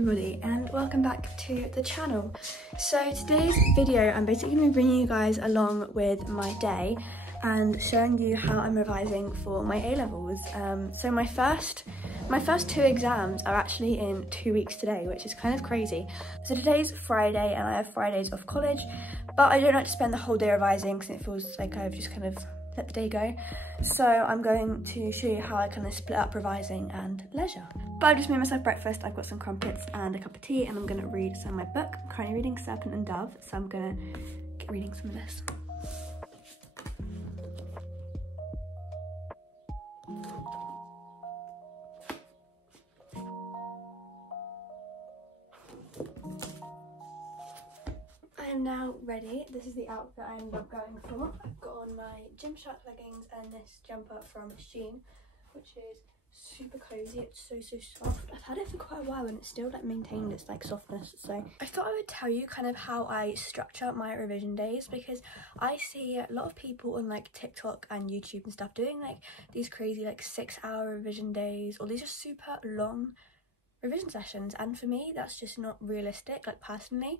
everybody and welcome back to the channel. So today's video I'm basically going to be bringing you guys along with my day and showing you how I'm revising for my A-levels. So my first two exams are actually in 2 weeks today, which is kind of crazy. So today's Friday and I have Fridays off college, but I don't like to spend the whole day revising because it feels like I've just kind of let the day go. So I'm going to show you how I kind of split up revising and leisure. But I've just made myself breakfast. I've got some crumpets and a cup of tea and I'm going to read some of my book. I'm currently reading Serpent and Dove, so I'm going to get reading some of this. I am now ready. This is the outfit I ended up going for. I've got on my Gymshark leggings and this jumper from Shein, which is super cozy. It's so soft. I've had it for quite a while and it's still like maintained its like softness. So I thought I would tell you kind of how I structure my revision days, because I see a lot of people on like TikTok and YouTube and stuff doing like these crazy like 6-hour revision days, or these just super long revision sessions, and for me that's just not realistic. Like personally,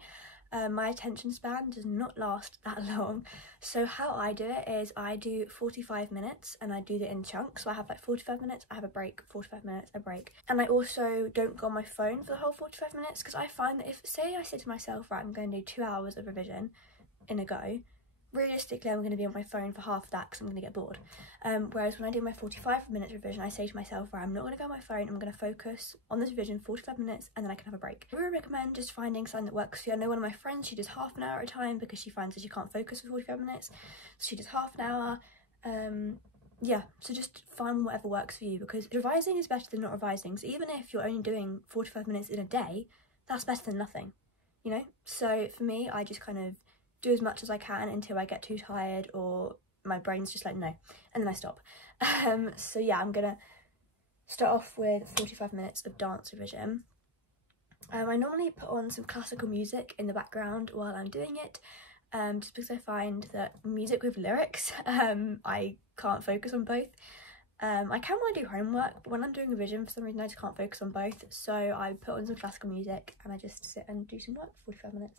my attention span does not last that long. So how I do it is I do 45 minutes and I do it in chunks. So I have like 45 minutes, I have a break, 45 minutes, a break. And I also don't go on my phone for the whole 45 minutes, because I find that if, say I say to myself, right, I'm going to do 2 hours of revision in a go, realistically I'm going to be on my phone for half of that because I'm going to get bored. Whereas when I do my 45 minutes revision, I say to myself, right, I'm not going to go on my phone, I'm going to focus on this revision 45 minutes and then I can have a break. I really recommend just finding something that works for you. I know one of my friends, she does half an hour at a time because she finds that she can't focus for 45 minutes, so she does half an hour. Yeah, so just find whatever works for you, because revising is better than not revising. So even if you're only doing 45 minutes in a day, that's better than nothing, you know? So for me, I just kind of do as much as I can until I get too tired or my brain's just like no, and then I stop. So yeah, I'm gonna start off with 45 minutes of dance revision. I normally put on some classical music in the background while I'm doing it, just because I find that music with lyrics, I can't focus on both. I can when I do homework, but when I'm doing revision, for some reason I just can't focus on both. So I put on some classical music and I just sit and do some work for 45 minutes.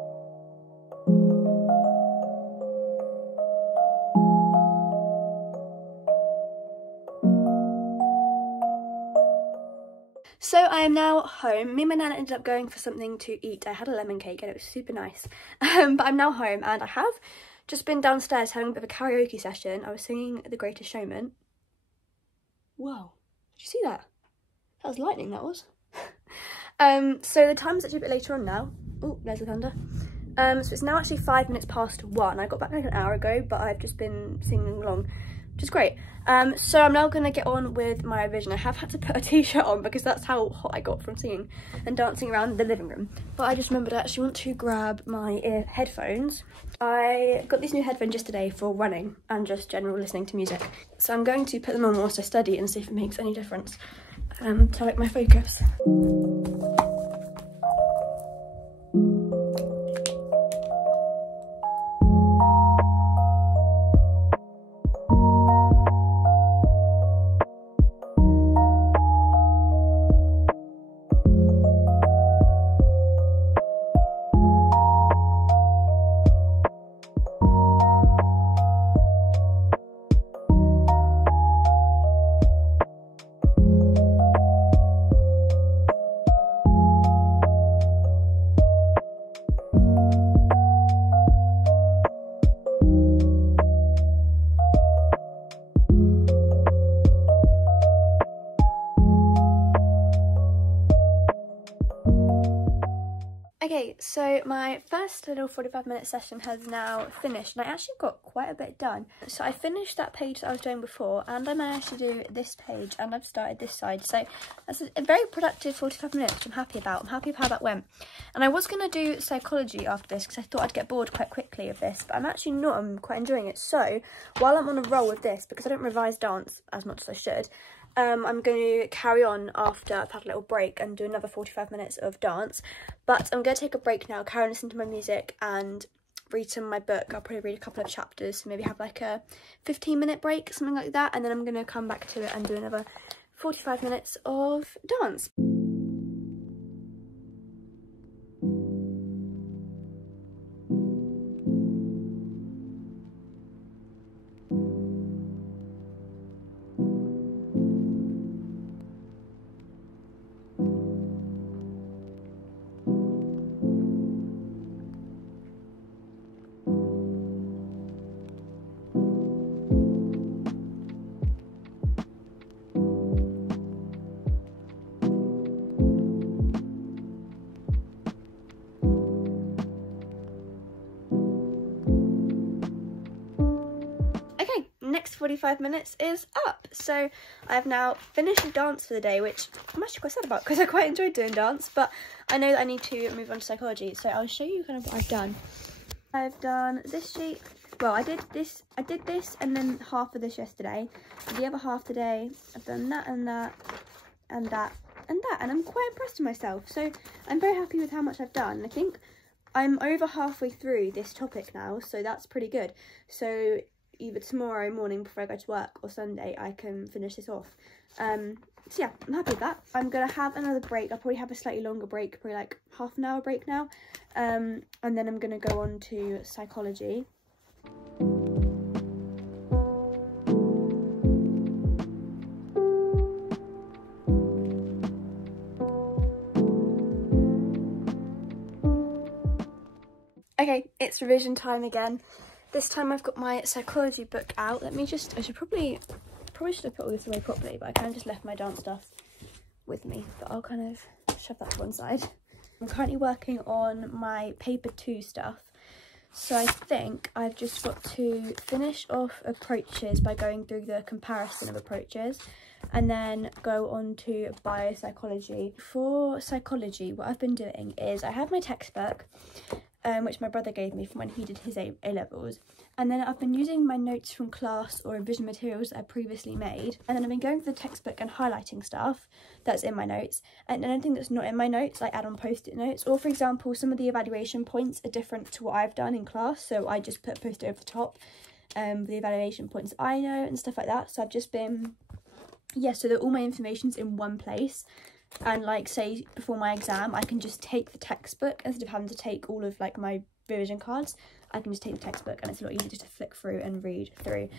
So I am now home. Me and my nana ended up going for something to eat. I had a lemon cake and it was super nice. But I'm now home and I have just been downstairs having a bit of a karaoke session. I was singing The Greatest Showman. Whoa, did you see that? That was lightning, that was. So the time's actually a bit later on now. Oh, there's the thunder. So it's now actually 5 minutes past 1. I got back like an hour ago, but I've just been singing along, which is great. So I'm now going to get on with my revision. I have had to put a t-shirt on because that's how hot I got from singing and dancing around the living room. But I just remembered I actually want to grab my headphones. I got these new headphones yesterday for running and just general listening to music. So I'm going to put them on whilst I study and see if it makes any difference to like my focus. Okay, so my first little 45-minute session has now finished and I actually got quite a bit done. So I finished that page that I was doing before and I managed to do this page and I've started this side. So that's a very productive 45 minutes, which I'm happy about. I'm happy with how that went. And I was going to do psychology after this because I thought I'd get bored quite quickly of this, but I'm actually not. I'm quite enjoying it. So while I'm on a roll with this, because I don't revise dance as much as I should, I'm going to carry on after I've had a little break and do another 45 minutes of dance. But I'm going to take a break now, carry on listening to my music and read some of my book. I'll probably read a couple of chapters, so maybe have like a 15-minute break, something like that. And then I'm going to come back to it and do another 45 minutes of dance. 45 minutes is up. So I have now finished the dance for the day, which I'm actually quite sad about because I quite enjoyed doing dance, but I know that I need to move on to psychology. So I'll show you kind of what I've done. I've done this sheet. Well, I did this and then half of this yesterday. The other half today, I've done that and that and that and that, and I'm quite impressed with myself. So I'm very happy with how much I've done. I think I'm over halfway through this topic now, so that's pretty good. So either tomorrow morning before I go to work or Sunday, I can finish this off. So yeah, I'm happy with that. I'm gonna have another break. I'll probably have a slightly longer break, probably like half an hour break now. And then I'm gonna go on to psychology. Okay, it's revision time again. This time I've got my psychology book out. Let me just, I should probably should have put all this away properly, but I kind of just left my dance stuff with me, but I'll kind of shove that to one side. I'm currently working on my paper 2 stuff, so I think I've just got to finish off approaches by going through the comparison of approaches and then go on to biopsychology. For psychology, what I've been doing is I have my textbook, which my brother gave me from when he did his A-levels, and then I've been using my notes from class or revision materials that I previously made, and then I've been going through the textbook and highlighting stuff that's in my notes, and anything that's not in my notes I add on post-it notes. Or for example, some of the evaluation points are different to what I've done in class, so I just put a post-it over the top with the evaluation points I know and stuff like that. So I've just been, yeah, so that all my information's in one place. And like, say before my exam, I can just take the textbook instead of having to take all of like my revision cards. I can just take the textbook and it's a lot easier just to flick through and read through.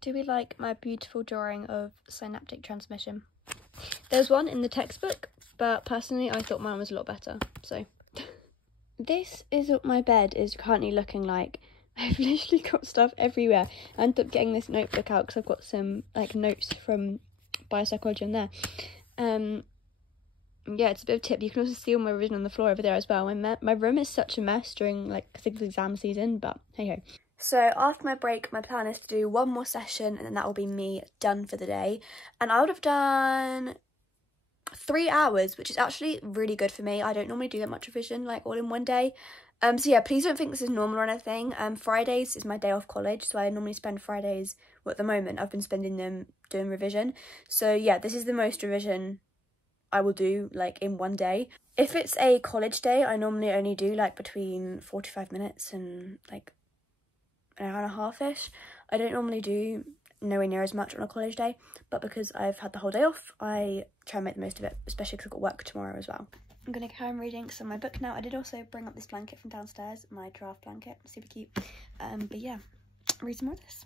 Do we like my beautiful drawing of synaptic transmission? There's one in the textbook, but personally I thought mine was a lot better, so. This is what my bed is currently looking like. I've literally got stuff everywhere. I ended up getting this notebook out because I've got some like notes from biopsychology on there. Yeah, it's a bit of a tip. You can also see all my revision on the floor over there as well. My room is such a mess during like exam season, but hey ho. So after my break, my plan is to do one more session and then that will be me done for the day. And I would have done 3 hours, which is actually really good for me. I don't normally do that much revision like all in one day. So yeah, please don't think this is normal or anything. Fridays is my day off college, so I normally spend Fridays, well at the moment I've been spending them doing revision. So yeah, this is the most revision I will do like in one day. If it's a college day, I normally only do like between 45 minutes and like an hour and a half-ish. I don't normally do nowhere near as much on a college day, but because I've had the whole day off, I try and make the most of it, especially because I've got work tomorrow as well. I'm going to carry on reading some of my book now. I did also bring up this blanket from downstairs, my draft blanket, super cute. But yeah, read some more of this.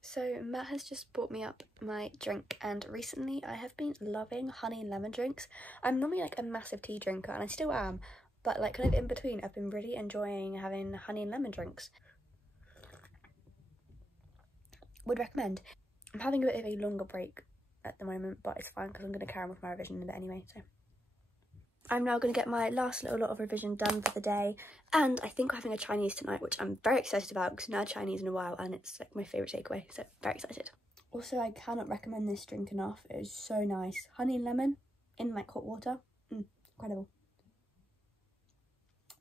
So Matt has just brought me up my drink, and recently I have been loving honey and lemon drinks. I'm normally like a massive tea drinker, and I still am, but like kind of in between I've been really enjoying having honey and lemon drinks. Would recommend. I'm having a bit of a longer break at the moment, but it's fine because I'm going to carry on with my revision in a bit anyway. So I'm now going to get my last little lot of revision done for the day, and I think we're having a Chinese tonight, which I'm very excited about because I've not had Chinese in a while and it's like my favourite takeaway, so very excited. Also, I cannot recommend this drink enough. It is so nice. Honey and lemon in like hot water. Incredible.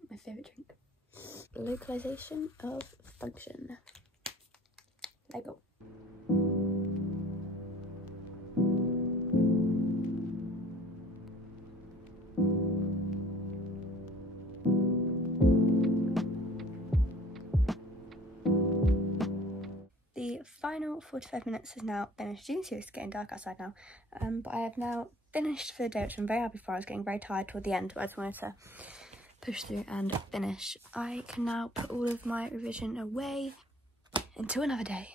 My favourite drink. Localization of function. Lego. The final 45 minutes is now finished. You can see it's getting dark outside now, but I have now finished for the day, which I'm very happy for. I was getting very tired toward the end, but I just wanted to push through and finish. I can now put all of my revision away until another day.